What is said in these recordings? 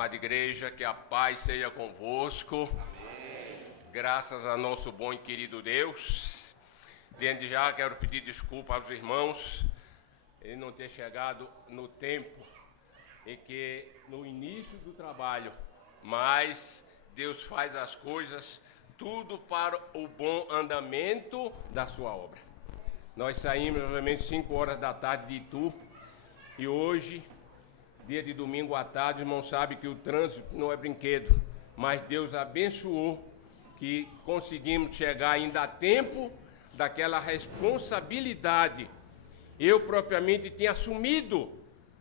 Amada igreja, que a paz seja convosco. Amém. Graças a nosso bom e querido Deus. Desde já quero pedir desculpa aos irmãos em não ter chegado no tempo em que no início do trabalho, mas Deus faz as coisas tudo para o bom andamento da sua obra. Nós saímos realmente 5 horas da tarde de Itu e hoje, dia de domingo à tarde, o irmão sabe que o trânsito não é brinquedo, mas Deus abençoou que conseguimos chegar ainda a tempo daquela responsabilidade. Eu propriamente tinha assumido,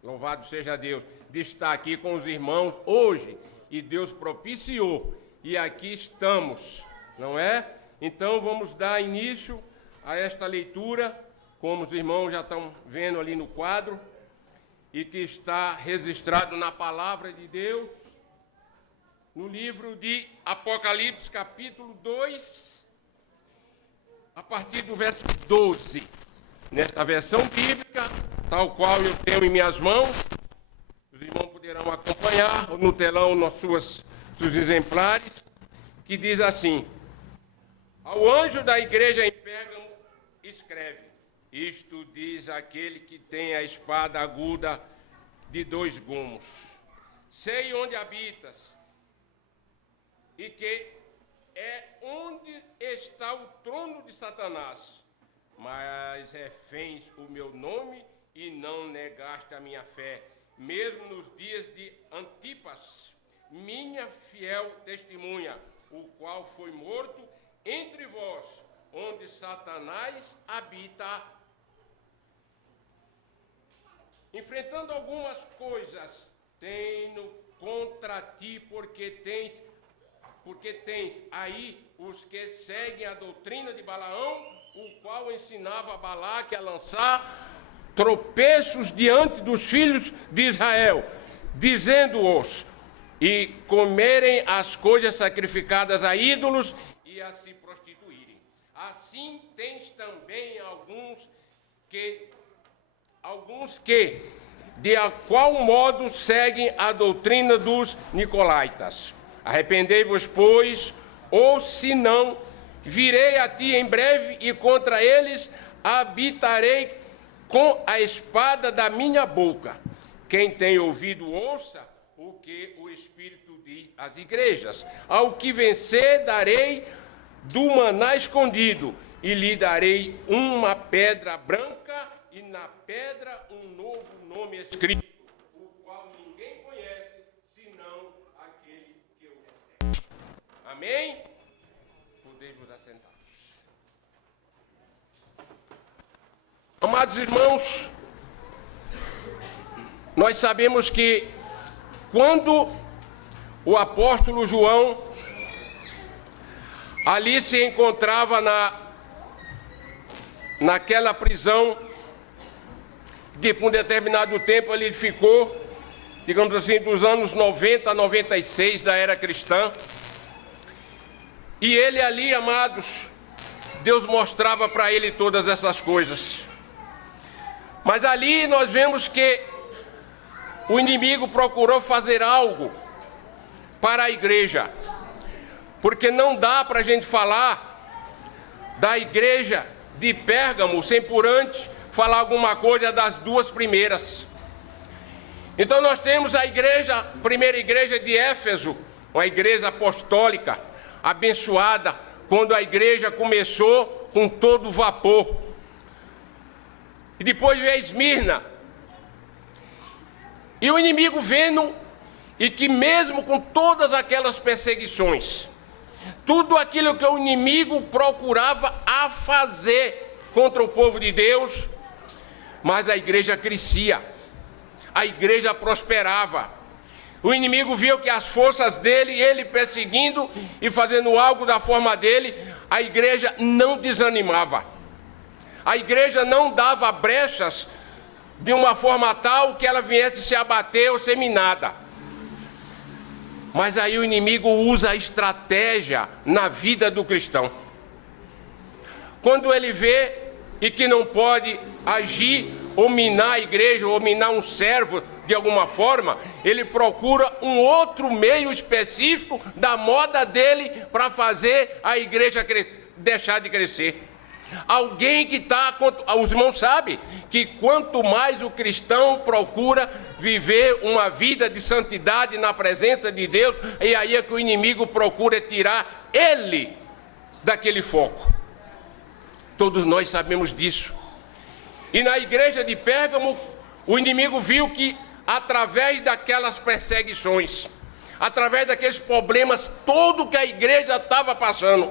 louvado seja Deus, de estar aqui com os irmãos hoje, e Deus propiciou, e aqui estamos, não é? Então vamos dar início a esta leitura, como os irmãos já estão vendo ali no quadro, e que está registrado na palavra de Deus, no livro de Apocalipse, capítulo 2, a partir do verso 12. Nesta versão bíblica, tal qual eu tenho em minhas mãos, os irmãos poderão acompanhar no telão nos seus exemplares, que diz assim: ao anjo da igreja em Pérgamo, escreve: isto diz aquele que tem a espada aguda de 2 gumes. Sei onde habitas, e que é onde está o trono de Satanás, mas refens o meu nome e não negaste a minha fé, mesmo nos dias de Antipas, minha fiel testemunha, o qual foi morto entre vós, onde Satanás habita. Enfrentando algumas coisas, tenho contra ti, porque tens aí os que seguem a doutrina de Balaão, o qual ensinava a Balaque a lançar tropeços diante dos filhos de Israel, dizendo-os e comerem as coisas sacrificadas a ídolos e a se prostituírem. Assim tens também alguns que de qual modo seguem a doutrina dos nicolaítas. Arrependei-vos, pois, ou se não, virei a ti em breve e contra eles habitarei com a espada da minha boca. Quem tem ouvido, ouça o que o Espírito diz às igrejas. Ao que vencer, darei do maná escondido, e lhe darei uma pedra branca, e na pedra um novo nome escrito, o qual ninguém conhece, senão aquele que o recebe. Amém? Podemos assentar. Amados irmãos, nós sabemos que quando o apóstolo João ali se encontrava naquela prisão, que por um determinado tempo ele ficou, digamos assim, dos anos 90 a 96 da era cristã. E ele ali, amados, Deus mostrava para ele todas essas coisas. Mas ali nós vemos que o inimigo procurou fazer algo para a igreja. Porque não dá para a gente falar da igreja de Pérgamo sem por antes falar alguma coisa das 2 primeiras. Então nós temos a primeira igreja de Éfeso, uma igreja apostólica, abençoada, quando a igreja começou com todo vapor. E depois veio Esmirna. E o inimigo vendo, e que mesmo com todas aquelas perseguições, tudo aquilo que o inimigo procurava a fazer contra o povo de Deus, mas a igreja crescia, a igreja prosperava. O inimigo viu que as forças dele, ele perseguindo e fazendo algo da forma dele, a igreja não desanimava. A igreja não dava brechas de uma forma tal que ela viesse se abater ou ser minada. Mas aí o inimigo usa a estratégia na vida do cristão. Quando ele vê e que não pode agir ou minar a igreja, ou minar um servo de alguma forma, ele procura um outro meio específico da moda dele para fazer a igreja deixar de crescer. Alguém que está... Os irmãos sabem que quanto mais o cristão procura viver uma vida de santidade na presença de Deus, e aí é que o inimigo procura tirar ele daquele foco. Todos nós sabemos disso. E na igreja de Pérgamo, o inimigo viu que através daquelas perseguições, através daqueles problemas, todo que a igreja estava passando,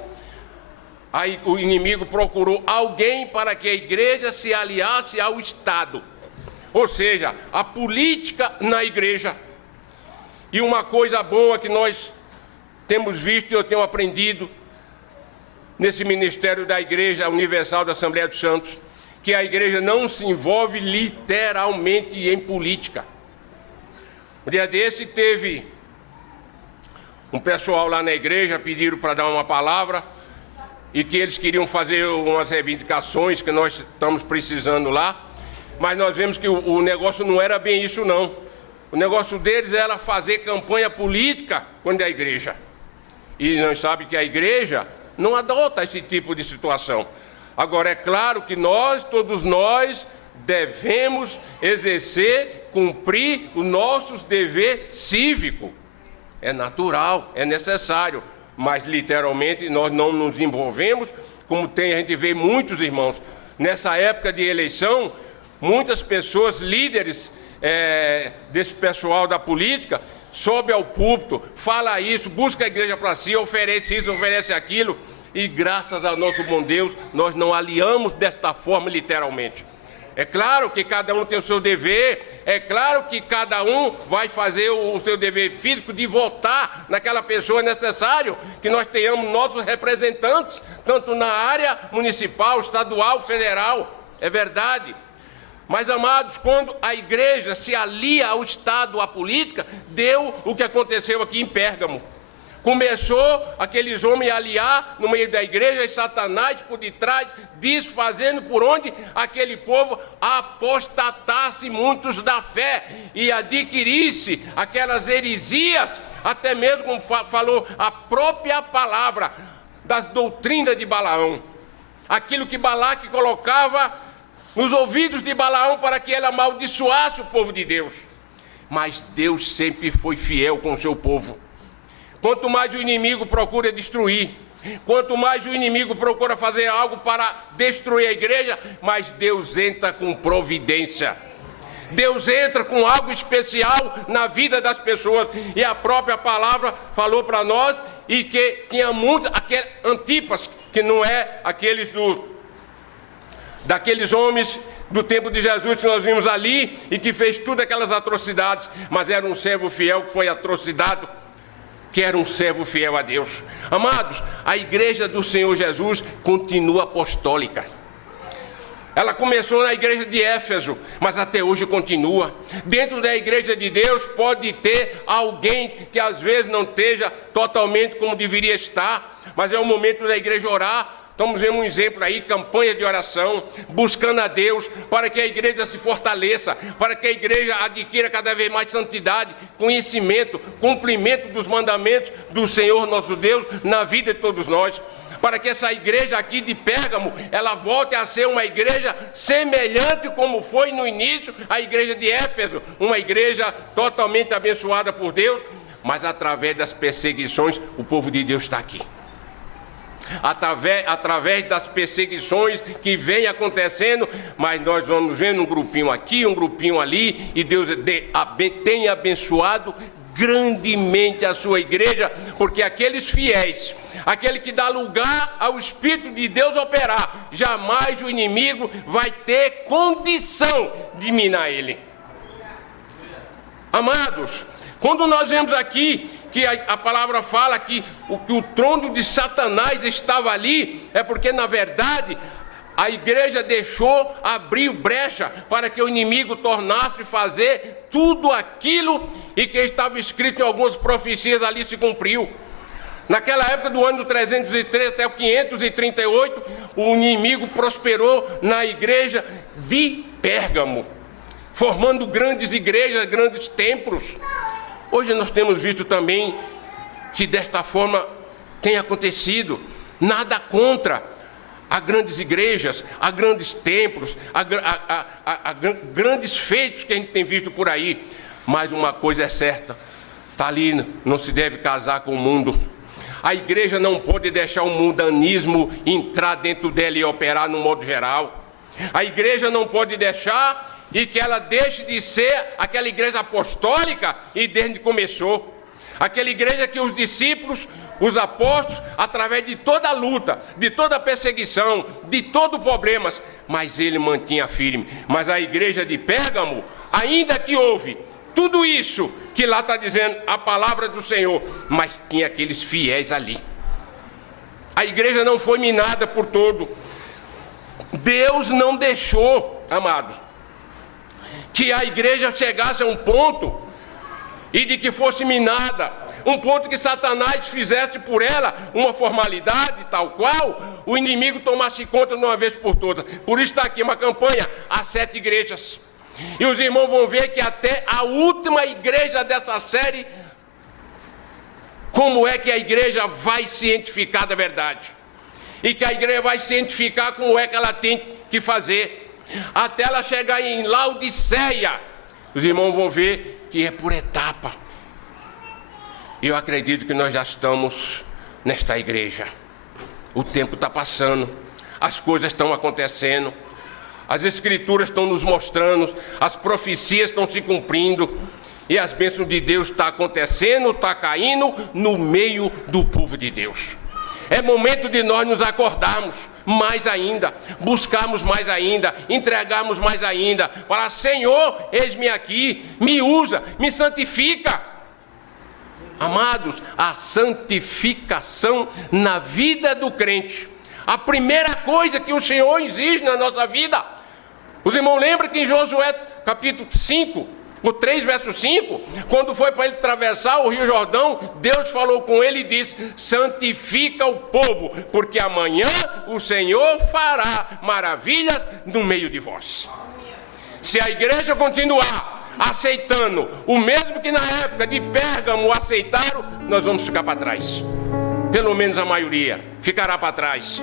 aí o inimigo procurou alguém para que a igreja se aliasse ao Estado, ou seja, a política na igreja. E uma coisa boa que nós temos visto e eu tenho aprendido nesse ministério da Igreja Universal da Assembleia dos Santos, que a igreja não se envolve literalmente em política. Um dia desse teve um pessoal lá na igreja, pediram para dar uma palavra, e que eles queriam fazer umas reivindicações que nós estamos precisando lá, mas nós vemos que o negócio não era bem isso não. O negócio deles era fazer campanha política quando é a igreja. E nós sabemos que a igreja não adota esse tipo de situação. Agora, é claro que todos nós, devemos exercer, cumprir o nosso dever cívico. É natural, é necessário. Mas literalmente nós não nos envolvemos, como a gente vê muitos irmãos. Nessa época de eleição, muitas pessoas, líderes desse pessoal da política, sobe ao púlpito, fala isso, busca a igreja para si, oferece isso, oferece aquilo, e graças ao nosso bom Deus, nós não aliamos desta forma literalmente. É claro que cada um tem o seu dever, é claro que cada um vai fazer o seu dever físico de votar naquela pessoa. É necessário que nós tenhamos nossos representantes, tanto na área municipal, estadual, federal, é verdade. Mas, amados, quando a igreja se alia ao Estado, à política, deu o que aconteceu aqui em Pérgamo. Começou aqueles homens a aliar no meio da igreja, e Satanás por detrás, desfazendo por onde aquele povo apostatasse muitos da fé e adquirisse aquelas heresias, até mesmo como falou a própria palavra das doutrinas de Balaão. Aquilo que Balaque colocava nos ouvidos de Balaão para que ele amaldiçoasse o povo de Deus. Mas Deus sempre foi fiel com o seu povo. Quanto mais o inimigo procura destruir, quanto mais o inimigo procura fazer algo para destruir a igreja, mais Deus entra com providência. Deus entra com algo especial na vida das pessoas. E a própria palavra falou para nós, e que tinha muitos, aquele Antipas, que não é daqueles homens do tempo de Jesus que nós vimos ali, e que fez todas aquelas atrocidades, mas era um servo fiel que foi atrocidado, que era um servo fiel a Deus. Amados, a igreja do Senhor Jesus continua apostólica. Ela começou na igreja de Éfeso, mas até hoje continua. Dentro da igreja de Deus pode ter alguém que às vezes não esteja totalmente como deveria estar, mas é o momento da igreja orar. Estamos vendo um exemplo aí, campanha de oração, buscando a Deus, para que a igreja se fortaleça, para que a igreja adquira cada vez mais santidade, conhecimento, cumprimento dos mandamentos do Senhor nosso Deus na vida de todos nós. Para que essa igreja aqui de Pérgamo, ela volte a ser uma igreja semelhante como foi no início a igreja de Éfeso, uma igreja totalmente abençoada por Deus, mas através das perseguições, o povo de Deus está aqui. Através das perseguições que vem acontecendo, mas nós vamos vendo um grupinho aqui, um grupinho ali, e Deus tem abençoado grandemente a sua igreja, porque aqueles fiéis, aquele que dá lugar ao Espírito de Deus operar, jamais o inimigo vai ter condição de minar ele. Amados, quando nós vemos aqui que a palavra fala que o trono de Satanás estava ali, é porque na verdade a igreja deixou abrir brecha para que o inimigo tornasse fazer tudo aquilo e que estava escrito em algumas profecias ali se cumpriu. Naquela época do ano 303 até o 538, o inimigo prosperou na igreja de Pérgamo. formando grandes igrejas, grandes templos. Hoje nós temos visto também que desta forma tem acontecido. Nada contra a grandes igrejas, a grandes templos, a grandes feitos que a gente tem visto por aí. Mas uma coisa é certa, está ali, não se deve casar com o mundo. A igreja não pode deixar o mundanismo entrar dentro dela e operar no modo geral. A igreja não pode deixar e que ela deixe de ser aquela igreja apostólica e desde que começou. Aquela igreja que os discípulos, os apóstolos, através de toda a luta, de toda a perseguição, de todos os problemas, mas ele mantinha firme. Mas a igreja de Pérgamo, ainda que houve tudo isso que lá está dizendo a palavra do Senhor, mas tinha aqueles fiéis ali. A igreja não foi minada por todo. Deus não deixou, amados, que a igreja chegasse a um ponto e de que fosse minada, um ponto que Satanás fizesse por ela uma formalidade tal qual o inimigo tomasse conta de uma vez por todas. Por isso está aqui uma campanha, as 7 igrejas. E os irmãos vão ver que até a última igreja dessa série, como é que a igreja vai se identificar da verdade. E que a igreja vai se identificar como é que ela tem que fazer. Até ela chegar em Laodiceia, os irmãos vão ver que é por etapa. Eu acredito que nós já estamos nesta igreja. O tempo está passando, as coisas estão acontecendo, as escrituras estão nos mostrando, as profecias estão se cumprindo, e as bênçãos de Deus estão acontecendo, está caindo no meio do povo de Deus. É momento de nós nos acordarmos mais ainda, buscarmos mais ainda, entregarmos mais ainda, falar: Senhor, eis-me aqui, me usa, me santifica. Amados, a santificação na vida do crente, a primeira coisa que o Senhor exige na nossa vida. Os irmãos lembram que em Josué capítulo 5, o 3 verso 5, quando foi para ele atravessar o Rio Jordão, Deus falou com ele e disse: santifica o povo, porque amanhã o Senhor fará maravilhas no meio de vós. Se a igreja continuar aceitando o mesmo que na época de Pérgamo aceitaram, nós vamos ficar para trás. Pelo menos a maioria ficará para trás,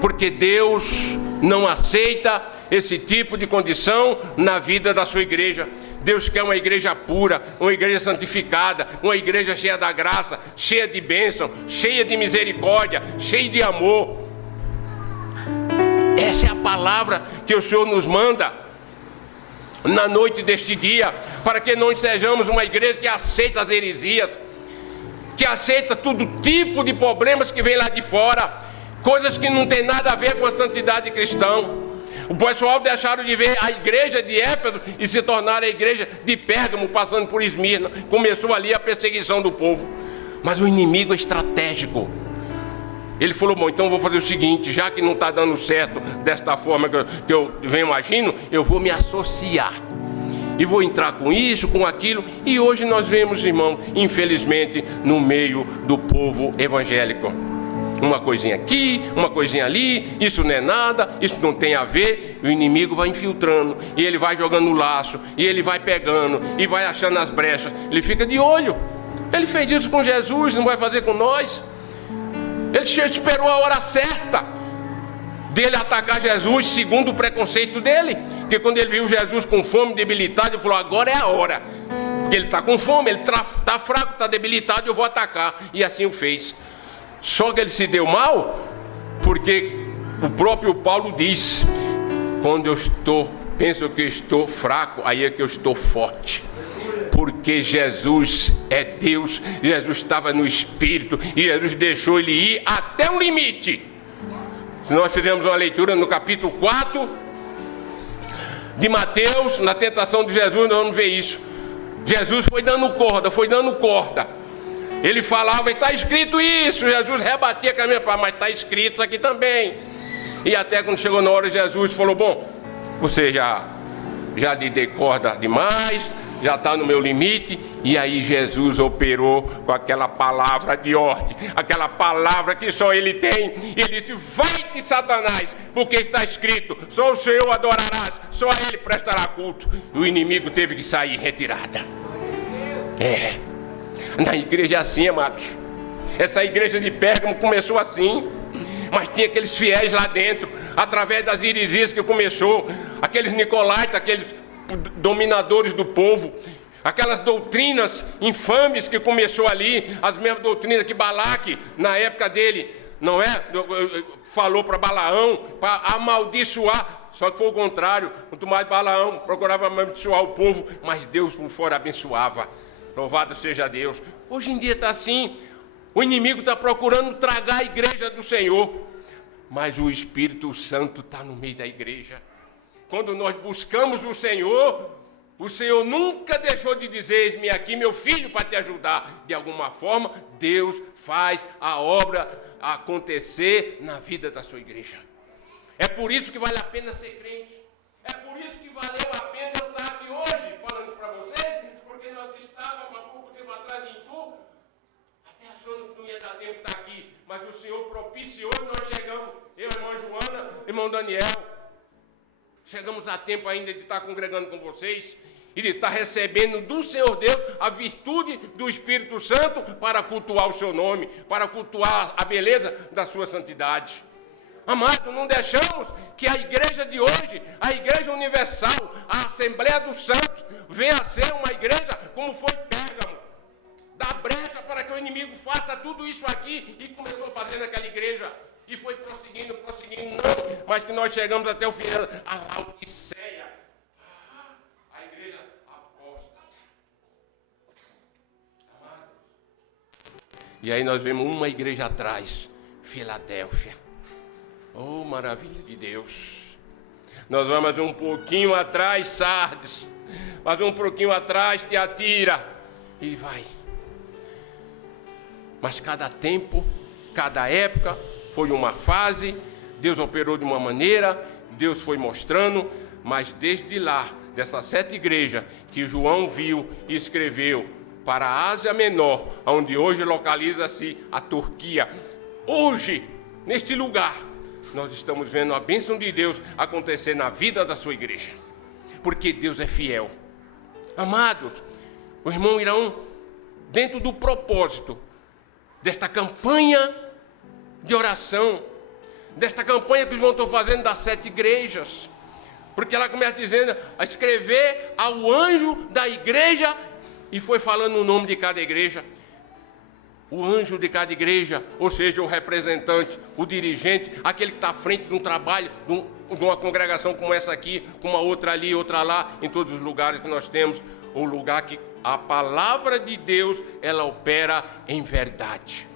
porque Deus não aceita esse tipo de condição na vida da sua igreja. Deus quer uma igreja pura, uma igreja santificada, uma igreja cheia da graça, cheia de bênção, cheia de misericórdia, cheia de amor. Essa é a palavra que o Senhor nos manda na noite deste dia, para que não sejamos uma igreja que aceita as heresias, que aceita todo tipo de problemas que vem lá de fora, coisas que não tem nada a ver com a santidade cristã. O pessoal deixaram de ver a igreja de Éfeso e se tornaram a igreja de Pérgamo, passando por Esmirna. Começou ali a perseguição do povo. Mas o inimigo é estratégico. Ele falou: bom, então vou fazer o seguinte, já que não está dando certo desta forma que eu venho agindo, eu vou me associar. E vou entrar com isso, com aquilo. E hoje nós vemos, irmão, infelizmente, no meio do povo evangélico, uma coisinha aqui, uma coisinha ali, isso não é nada, isso não tem a ver. O inimigo vai infiltrando, e ele vai jogando o laço, e ele vai pegando, e vai achando as brechas. Ele fica de olho. Ele fez isso com Jesus, não vai fazer com nós. Ele esperou a hora certa dele atacar Jesus, segundo o preconceito dele. Porque quando ele viu Jesus com fome, debilitado, ele falou: agora é a hora. Porque ele está com fome, ele está fraco, está debilitado, eu vou atacar. E assim o fez. Só que ele se deu mal, porque o próprio Paulo diz: quando eu penso que eu estou fraco, aí é que eu estou forte. Porque Jesus é Deus, Jesus estava no Espírito, e Jesus deixou ele ir até um limite. Se nós fizermos uma leitura no capítulo 4 de Mateus, na tentação de Jesus, nós vamos ver isso. Jesus foi dando corda. Ele falava: está escrito isso. Jesus rebatia com a minha palavra: mas está escrito isso aqui também. E até quando chegou na hora, Jesus falou: bom, você já lhe dei corda demais, já está no meu limite. E aí Jesus operou com aquela palavra de ordem, aquela palavra que só Ele tem. Ele disse: vai-te, Satanás, porque está escrito: só o Senhor adorarás, só a Ele prestará culto. E o inimigo teve que sair em retirada. Na igreja é assim, amados. Essa igreja de Pérgamo começou assim, mas tinha aqueles fiéis lá dentro, através das heresias que começou, aqueles nicolaítas, aqueles dominadores do povo, aquelas doutrinas infames que começou ali, as mesmas doutrinas que Balaque, na época dele, não é? Falou para Balaão, para amaldiçoar, só que foi o contrário. Quanto mais Balaão procurava amaldiçoar o povo, mas Deus por fora abençoava. Louvado seja Deus. Hoje em dia está assim, o inimigo está procurando tragar a igreja do Senhor, mas o Espírito Santo está no meio da igreja. Quando nós buscamos o Senhor nunca deixou de dizer: eis-me aqui, meu filho, para te ajudar. De alguma forma, Deus faz a obra acontecer na vida da sua igreja. É por isso que vale a pena ser crente. É por isso que valeu a pena eu estar aqui hoje falando para vocês, porque nós estávamos há pouco tempo atrás em Itu, até achando que não ia dar tempo de estar aqui, mas o Senhor propiciou e nós chegamos. Eu, irmã Joana, irmão Daniel, chegamos a tempo ainda de estar congregando com vocês e de estar recebendo do Senhor Deus a virtude do Espírito Santo para cultuar o seu nome, para cultuar a beleza da sua santidade. Amado, não deixamos que a igreja de hoje, a igreja universal, a Assembleia dos Santos, venha a ser uma igreja como foi Pérgamo. Dá brecha para que o inimigo faça tudo isso aqui e começou fazendo aquela igreja. E foi prosseguindo, não, mas que nós chegamos até o final, a Laodiceia, a igreja apóstata. Amado. E aí nós vemos uma igreja atrás, Filadélfia. Oh, maravilha de Deus. Nós vamos um pouquinho atrás, Sardes, mas um pouquinho atrás, Tiatira, e vai. Mas cada tempo, cada época, foi uma fase, Deus operou de uma maneira, Deus foi mostrando, mas desde lá, dessas 7 igrejas que João viu e escreveu para a Ásia Menor, onde hoje localiza-se a Turquia, hoje, neste lugar, nós estamos vendo a bênção de Deus acontecer na vida da sua igreja, porque Deus é fiel. Amados, o irmão Irão, dentro do propósito desta campanha de oração, desta campanha que os irmãos estão fazendo das 7 igrejas, porque ela começa dizendo, a escrever ao anjo da igreja, e foi falando o nome de cada igreja, o anjo de cada igreja, ou seja, o representante, o dirigente, aquele que está à frente de um trabalho, de uma congregação como essa aqui, com uma outra ali, outra lá, em todos os lugares que nós temos, o lugar que a palavra de Deus, ela opera em verdade.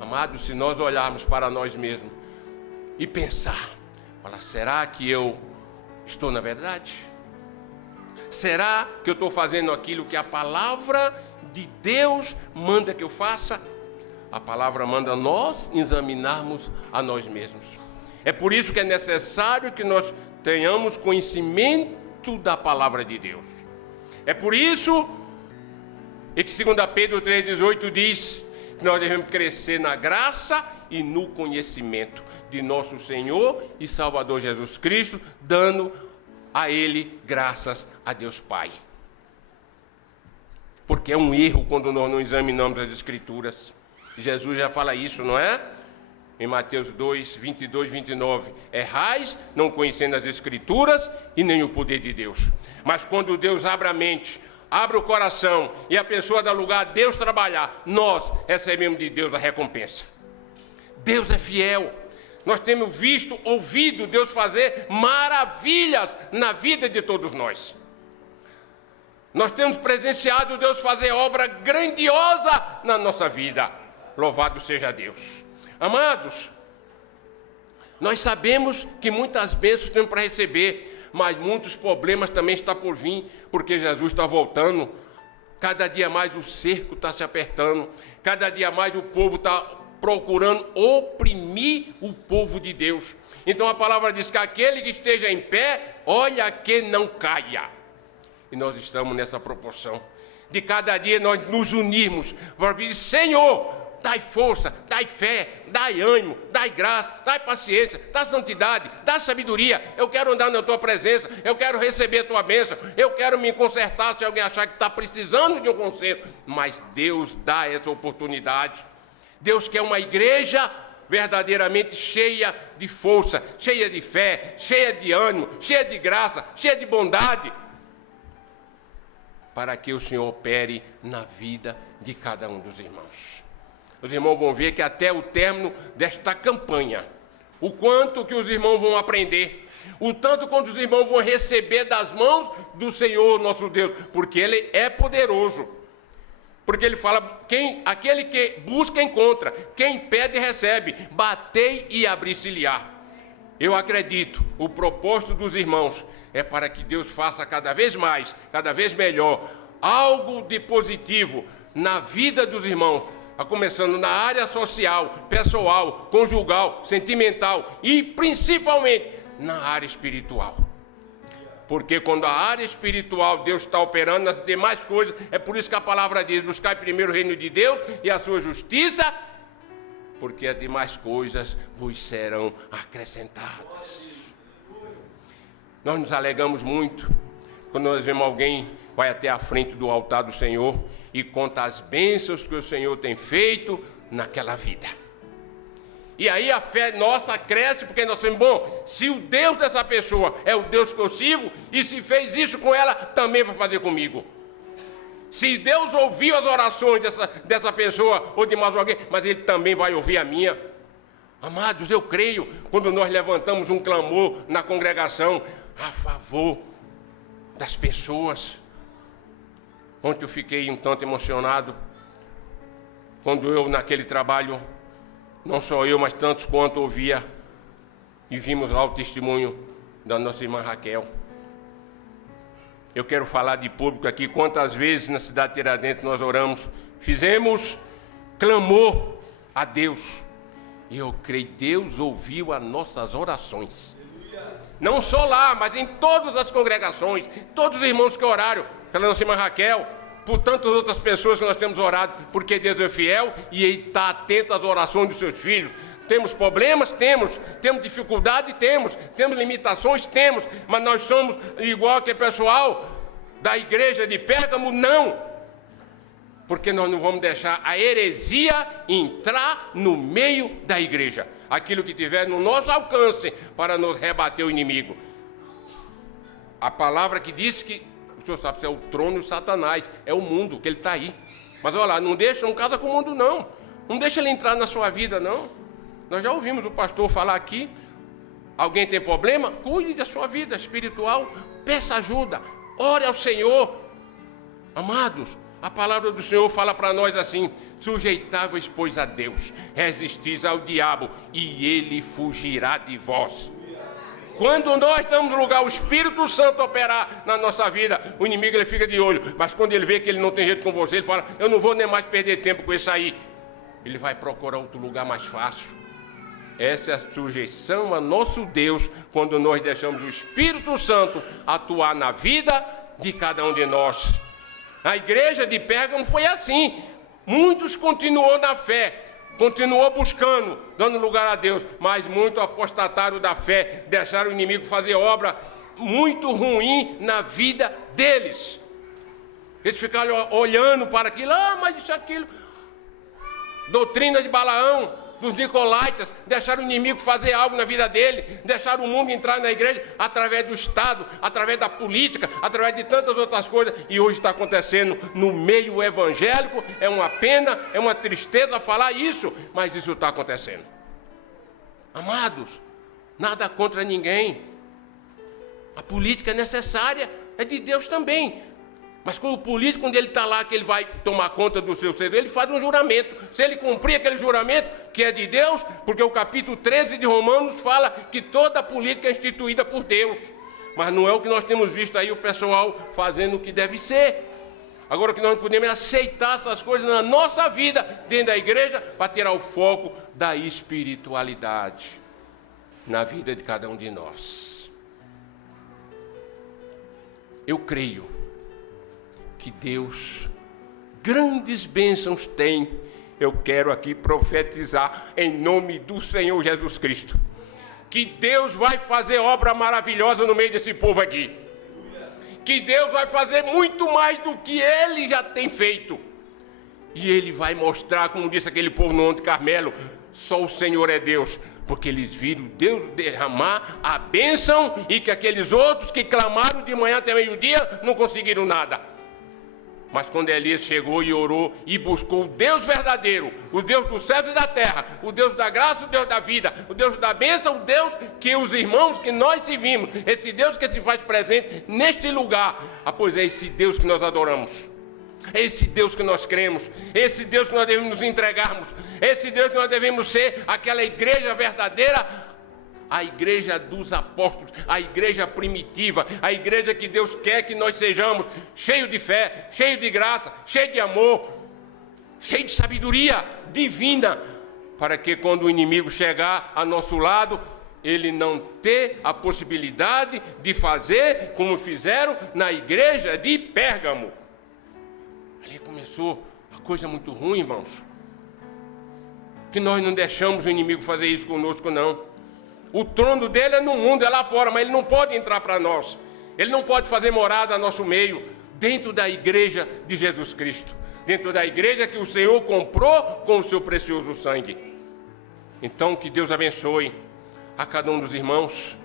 Amados, se nós olharmos para nós mesmos e pensar, será que eu estou na verdade? Será que eu estou fazendo aquilo que a palavra de Deus manda que eu faça? A palavra manda nós examinarmos a nós mesmos. É por isso que é necessário que nós tenhamos conhecimento da palavra de Deus. É por isso que 2 Pedro 3,18 diz que nós devemos crescer na graça e no conhecimento de nosso Senhor e Salvador Jesus Cristo, dando a Ele graças a Deus Pai. Porque é um erro quando nós não examinamos as Escrituras. Jesus já fala isso, não é? Em Mateus 2, 22, 29. Errais, não conhecendo as Escrituras e nem o poder de Deus. Mas quando Deus abre a mente, abre o coração e a pessoa dá lugar a Deus trabalhar, nós recebemos de Deus a recompensa. Deus é fiel. Nós temos visto, ouvido Deus fazer maravilhas na vida de todos nós. Nós temos presenciado Deus fazer obra grandiosa na nossa vida. Louvado seja Deus. Amados, nós sabemos que muitas bênçãos temos para receber, mas muitos problemas também estão por vir, porque Jesus está voltando. Cada dia mais o cerco está se apertando, cada dia mais o povo está procurando oprimir o povo de Deus. Então a palavra diz que aquele que esteja em pé, olha que não caia. E nós estamos nessa proporção. De cada dia nós nos unirmos para pedir: Senhor, dai força, dai fé, dai ânimo, dai graça, dai paciência, dai santidade, dai sabedoria. Eu quero andar na tua presença, eu quero receber a tua bênção, eu quero me consertar se alguém achar que está precisando de um conserto. Mas Deus dá essa oportunidade. Deus quer uma igreja verdadeiramente cheia de força, cheia de fé, cheia de ânimo, cheia de graça, cheia de bondade, para que o Senhor opere na vida de cada um dos irmãos. Os irmãos vão ver que até o término desta campanha, o quanto que os irmãos vão aprender, o tanto quanto os irmãos vão receber das mãos do Senhor nosso Deus, porque Ele é poderoso. Porque Ele fala: aquele que busca encontra, quem pede recebe, batei e abri-se-lhe-á. Eu acredito, o propósito dos irmãos é para que Deus faça cada vez mais, cada vez melhor, algo de positivo na vida dos irmãos, começando na área social, pessoal, conjugal, sentimental e principalmente na área espiritual. Porque quando a área espiritual Deus está operando nas demais coisas, é por isso que a palavra diz: buscai primeiro o reino de Deus e a sua justiça, porque as demais coisas vos serão acrescentadas. Nós nos alegramos muito quando nós vemos alguém vai até a frente do altar do Senhor e conta as bênçãos que o Senhor tem feito naquela vida. E aí a fé nossa cresce, porque nós sabemos: bom, se o Deus dessa pessoa é o Deus que eu sirvo, e se fez isso com ela, também vai fazer comigo. Se Deus ouviu as orações dessa pessoa ou de mais alguém, mas Ele também vai ouvir a minha. Amados, eu creio, quando nós levantamos um clamor na congregação a favor das pessoas. Ontem eu fiquei um tanto emocionado, quando eu, naquele trabalho, não só eu, mas tantos quanto ouvia e vimos lá o testemunho da nossa irmã Raquel. Eu quero falar de público aqui: quantas vezes na cidade de Tiradentes nós oramos, fizemos clamor a Deus, e eu creio que Deus ouviu as nossas orações. Não só lá, mas em todas as congregações, todos os irmãos que oraram pela nossa irmã Raquel, por tantas outras pessoas que nós temos orado, porque Deus é fiel e Ele está atento às orações dos seus filhos. Temos problemas? Temos dificuldade? Temos limitações? Temos, mas nós somos igual aquele pessoal da igreja de Pérgamo? Não, porque nós não vamos deixar a heresia entrar no meio da igreja. Aquilo que tiver no nosso alcance para nos rebater o inimigo. A palavra que diz que, o senhor sabe, é o trono de Satanás, é o mundo, que ele está aí. Mas olha lá, não casa com o mundo não. Não deixa ele entrar na sua vida não. Nós já ouvimos o pastor falar aqui: alguém tem problema? Cuide da sua vida espiritual, peça ajuda, ore ao Senhor. Amados, a palavra do Senhor fala para nós assim: sujeitai-vos, pois, a Deus, resistis ao diabo, e ele fugirá de vós. Quando nós damos lugar ao Espírito Santo operar na nossa vida, o inimigo ele fica de olho, mas quando ele vê que ele não tem jeito com você, ele fala: eu não vou nem mais perder tempo com esse aí. Ele vai procurar outro lugar mais fácil. Essa é a sujeição a nosso Deus, quando nós deixamos o Espírito Santo atuar na vida de cada um de nós. A igreja de Pérgamo foi assim. Muitos continuou na fé, continuou buscando, dando lugar a Deus, mas muitos apostataram da fé, deixaram o inimigo fazer obra muito ruim na vida deles. Eles ficaram olhando para aquilo: mas isso, aquilo. Doutrina de Balaão, dos Nicolaítas, deixaram o inimigo fazer algo na vida dele, deixaram o mundo entrar na igreja através do Estado, através da política, através de tantas outras coisas, e hoje está acontecendo no meio evangélico. É uma pena, é uma tristeza falar isso, mas isso está acontecendo. Amados, nada contra ninguém, a política é necessária, é de Deus também. Mas quando o político, quando ele está lá, que ele vai tomar conta do seu ser, ele faz um juramento. Se ele cumprir aquele juramento, que é de Deus, porque o capítulo 13 de Romanos fala que toda a política é instituída por Deus. Mas não é o que nós temos visto aí o pessoal fazendo o que deve ser. Agora, que nós não podemos aceitar essas coisas na nossa vida, dentro da igreja, para tirar o foco da espiritualidade na vida de cada um de nós. Eu creio que Deus grandes bênçãos tem. Eu quero aqui profetizar em nome do Senhor Jesus Cristo, que Deus vai fazer obra maravilhosa no meio desse povo aqui. Que Deus vai fazer muito mais do que Ele já tem feito. E Ele vai mostrar, como disse aquele povo no Monte Carmelo, só o Senhor é Deus. Porque eles viram Deus derramar a bênção e que aqueles outros que clamaram de manhã até meio-dia não conseguiram nada. Mas quando Elias chegou e orou e buscou o Deus verdadeiro, o Deus dos céus e da terra, o Deus da graça, o Deus da vida, o Deus da bênção, o Deus que os irmãos, que nós servimos, esse Deus que se faz presente neste lugar, pois é esse Deus que nós adoramos, é esse Deus que nós cremos, é esse Deus que nós devemos nos entregarmos, é esse Deus que nós devemos ser aquela igreja verdadeira, a igreja dos apóstolos, a igreja primitiva, a igreja que Deus quer que nós sejamos, cheio de fé, cheio de graça, cheio de amor, cheio de sabedoria divina, para que quando o inimigo chegar a nosso lado, ele não ter a possibilidade de fazer como fizeram na igreja de Pérgamo. Ali começou a coisa muito ruim, irmãos, que nós não deixamos o inimigo fazer isso conosco, não. O trono dele é no mundo, é lá fora, mas ele não pode entrar para nós. Ele não pode fazer morada no nosso meio, dentro da igreja de Jesus Cristo. Dentro da igreja que o Senhor comprou com o seu precioso sangue. Então, que Deus abençoe a cada um dos irmãos.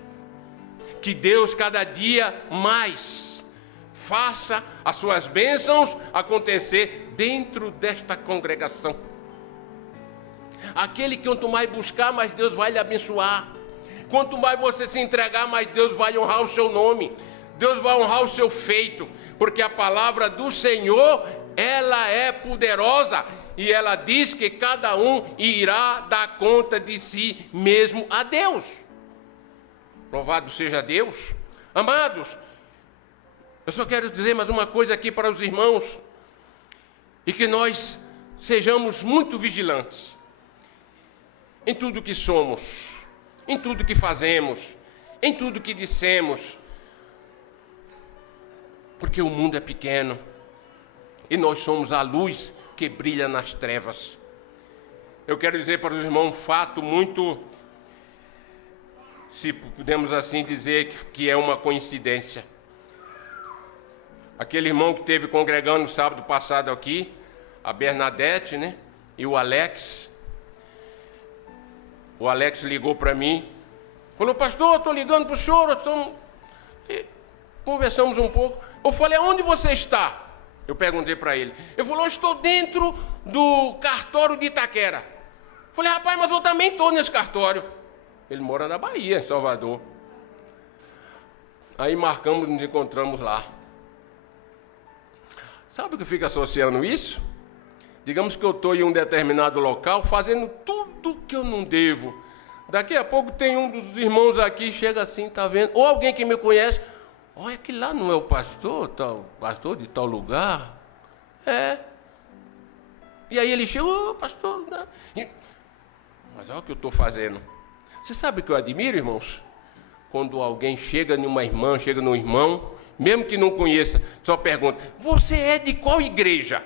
Que Deus, cada dia mais, faça as suas bênçãos acontecer dentro desta congregação. Aquele que quanto mais buscar, mais Deus vai lhe abençoar. Quanto mais você se entregar, mais Deus vai honrar o seu nome. Deus vai honrar o seu feito. Porque a palavra do Senhor, ela é poderosa. E ela diz que cada um irá dar conta de si mesmo a Deus. Louvado seja Deus. Amados, eu só quero dizer mais uma coisa aqui para os irmãos. E que nós sejamos muito vigilantes. Em tudo que somos. Em tudo que fazemos, em tudo que dissemos, porque o mundo é pequeno e nós somos a luz que brilha nas trevas. Eu quero dizer para os irmãos um fato muito, se podemos assim dizer, que é uma coincidência. Aquele irmão que esteve congregando no sábado passado aqui, a Bernadette, né, e o Alex. O Alex ligou para mim, falou: pastor, estou ligando para o senhor, conversamos um pouco. Eu falei: aonde você está? Eu perguntei para ele. Ele falou: eu estou dentro do cartório de Itaquera. Eu falei: rapaz, mas eu também estou nesse cartório. Ele mora na Bahia, em Salvador. Aí marcamos, nos encontramos lá. Sabe o que fica associando isso? Digamos que eu estou em um determinado local fazendo tudo que eu não devo. Daqui a pouco tem um dos irmãos aqui, chega assim, está vendo? Ou alguém que me conhece. Olha, que lá não é o pastor, pastor de tal lugar. É. E aí ele chega: ô pastor. Né? Mas olha o que eu estou fazendo. Você sabe o que eu admiro, irmãos? Quando alguém chega numa irmã, chega num irmão, mesmo que não conheça, só pergunta: você é de qual igreja?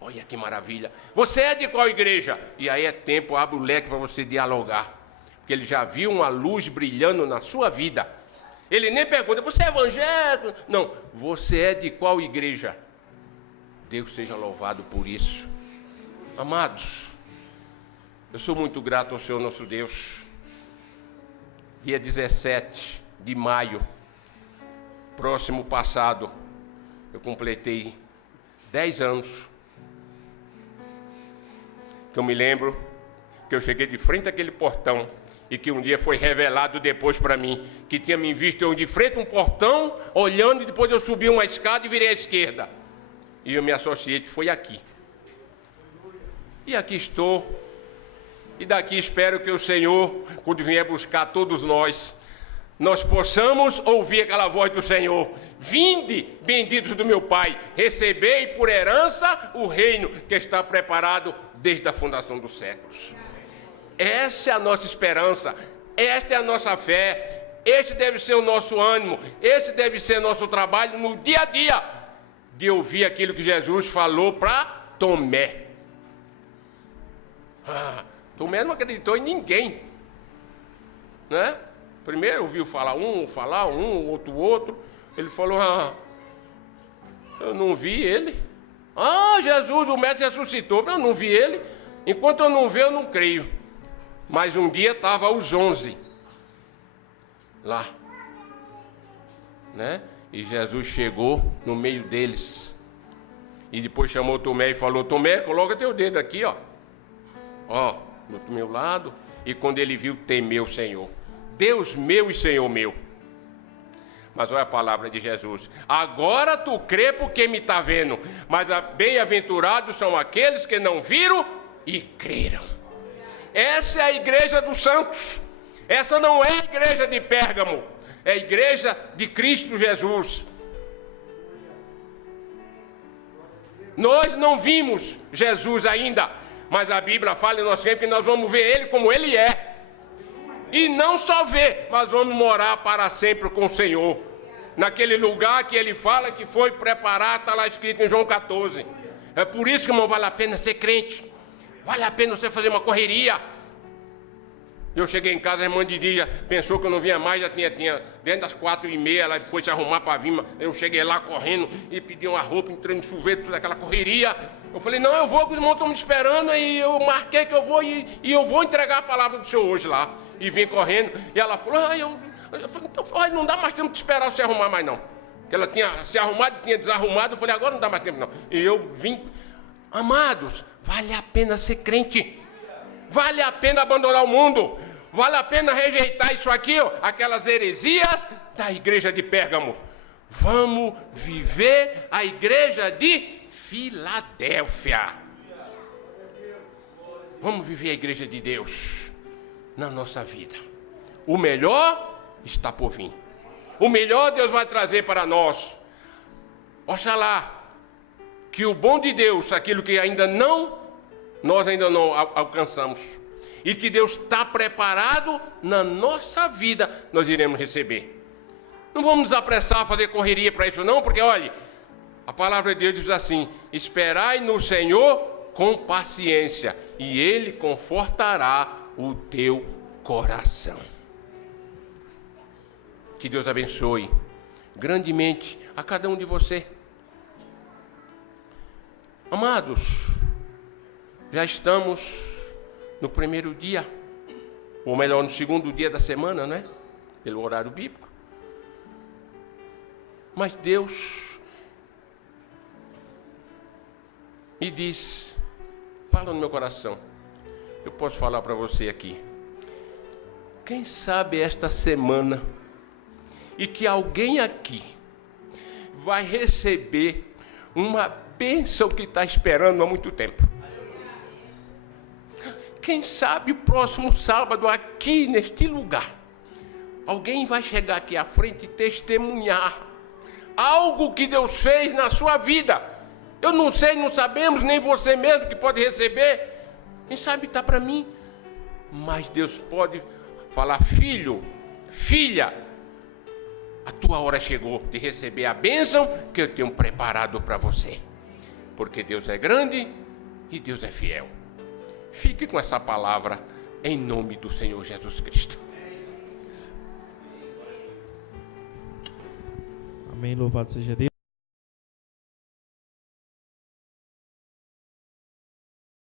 Olha que maravilha. Você é de qual igreja? E aí é tempo, abre o leque para você dialogar. Porque ele já viu uma luz brilhando na sua vida. Ele nem pergunta: você é evangélico? Não. Você é de qual igreja? Deus seja louvado por isso. Amados, eu sou muito grato ao Senhor nosso Deus. Dia 17 de maio, próximo passado, eu completei 10 anos. Que eu me lembro que eu cheguei de frente àquele portão e que um dia foi revelado depois para mim, que tinha me visto eu de frente a um portão, olhando, e depois eu subi uma escada e virei à esquerda. E eu me associei que foi aqui. E aqui estou. E daqui espero que o Senhor, quando vier buscar todos nós possamos ouvir aquela voz do Senhor: vinde, benditos do meu Pai, recebei por herança o reino que está preparado desde a fundação dos séculos. Essa é a nossa esperança, esta é a nossa fé, este deve ser o nosso ânimo, esse deve ser o nosso trabalho no dia a dia, de ouvir aquilo que Jesus falou para Tomé. Tomé não acreditou em ninguém, né? Primeiro ouviu falar um, outro. Ele falou, eu não vi ele. Jesus, o mestre ressuscitou, eu não vi ele. Enquanto eu não ver, eu não creio. Mas um dia estava os 11 lá, né? E Jesus chegou no meio deles. E depois chamou Tomé e falou, Tomé, coloca teu dedo aqui, ó, do meu lado. E quando ele viu, temeu o Senhor. Deus meu e Senhor meu. Mas olha a palavra de Jesus. Agora tu crê porque me está vendo. Mas bem-aventurados são aqueles que não viram e creram. Essa é a igreja dos santos. Essa não é a igreja de Pérgamo. É a igreja de Cristo Jesus. Nós não vimos Jesus ainda. Mas a Bíblia fala em nosso tempo que nós vamos ver Ele como Ele é. E não só ver, mas vamos morar para sempre com o Senhor. Naquele lugar que Ele fala que foi preparado, está lá escrito em João 14. É por isso que, irmão, vale a pena ser crente. Vale a pena você fazer uma correria. Eu cheguei em casa, a irmã Didi pensou que eu não vinha mais, já tinha dentro das 4h30, ela foi se arrumar para vir. Eu cheguei lá correndo e pedi uma roupa, entrei no chuveiro, toda aquela correria. Eu falei, não, eu vou, que os irmãos estão me esperando, e eu marquei que eu vou, e eu vou entregar a palavra do Senhor hoje lá. E vim correndo, e ela falou, eu falei, então, não dá mais tempo de esperar você arrumar mais não. Porque ela tinha se arrumado, tinha desarrumado, eu falei, agora não dá mais tempo não. E eu vim, amados, vale a pena ser crente. Vale a pena abandonar o mundo. Vale a pena rejeitar isso aqui, aquelas heresias da igreja de Pérgamo. Vamos viver a igreja de Filadélfia. Vamos viver a igreja de Deus na nossa vida. O melhor está por vir. O melhor Deus vai trazer para nós. Oxalá que o bom de Deus, aquilo que nós ainda não alcançamos, e que Deus está preparado na nossa vida, nós iremos receber. Não vamos nos apressar a fazer correria para isso não, porque olha, a palavra de Deus diz assim, esperai no Senhor com paciência, e Ele confortará o teu coração. Que Deus abençoe grandemente a cada um de você. Amados, já estamos no primeiro dia, ou melhor, no segundo dia da semana, né? Pelo horário bíblico. Mas Deus me diz, fala no meu coração, eu posso falar para você aqui. Quem sabe esta semana, e que alguém aqui vai receber uma bênção que está esperando há muito tempo. Quem sabe o próximo sábado aqui neste lugar, alguém vai chegar aqui à frente e testemunhar algo que Deus fez na sua vida. Eu não sei, não sabemos, nem você mesmo que pode receber. Quem sabe está para mim. Mas Deus pode falar, filho, filha, a tua hora chegou de receber a bênção que eu tenho preparado para você. Porque Deus é grande e Deus é fiel. Fique com essa palavra em nome do Senhor Jesus Cristo. Amém, louvado seja Deus.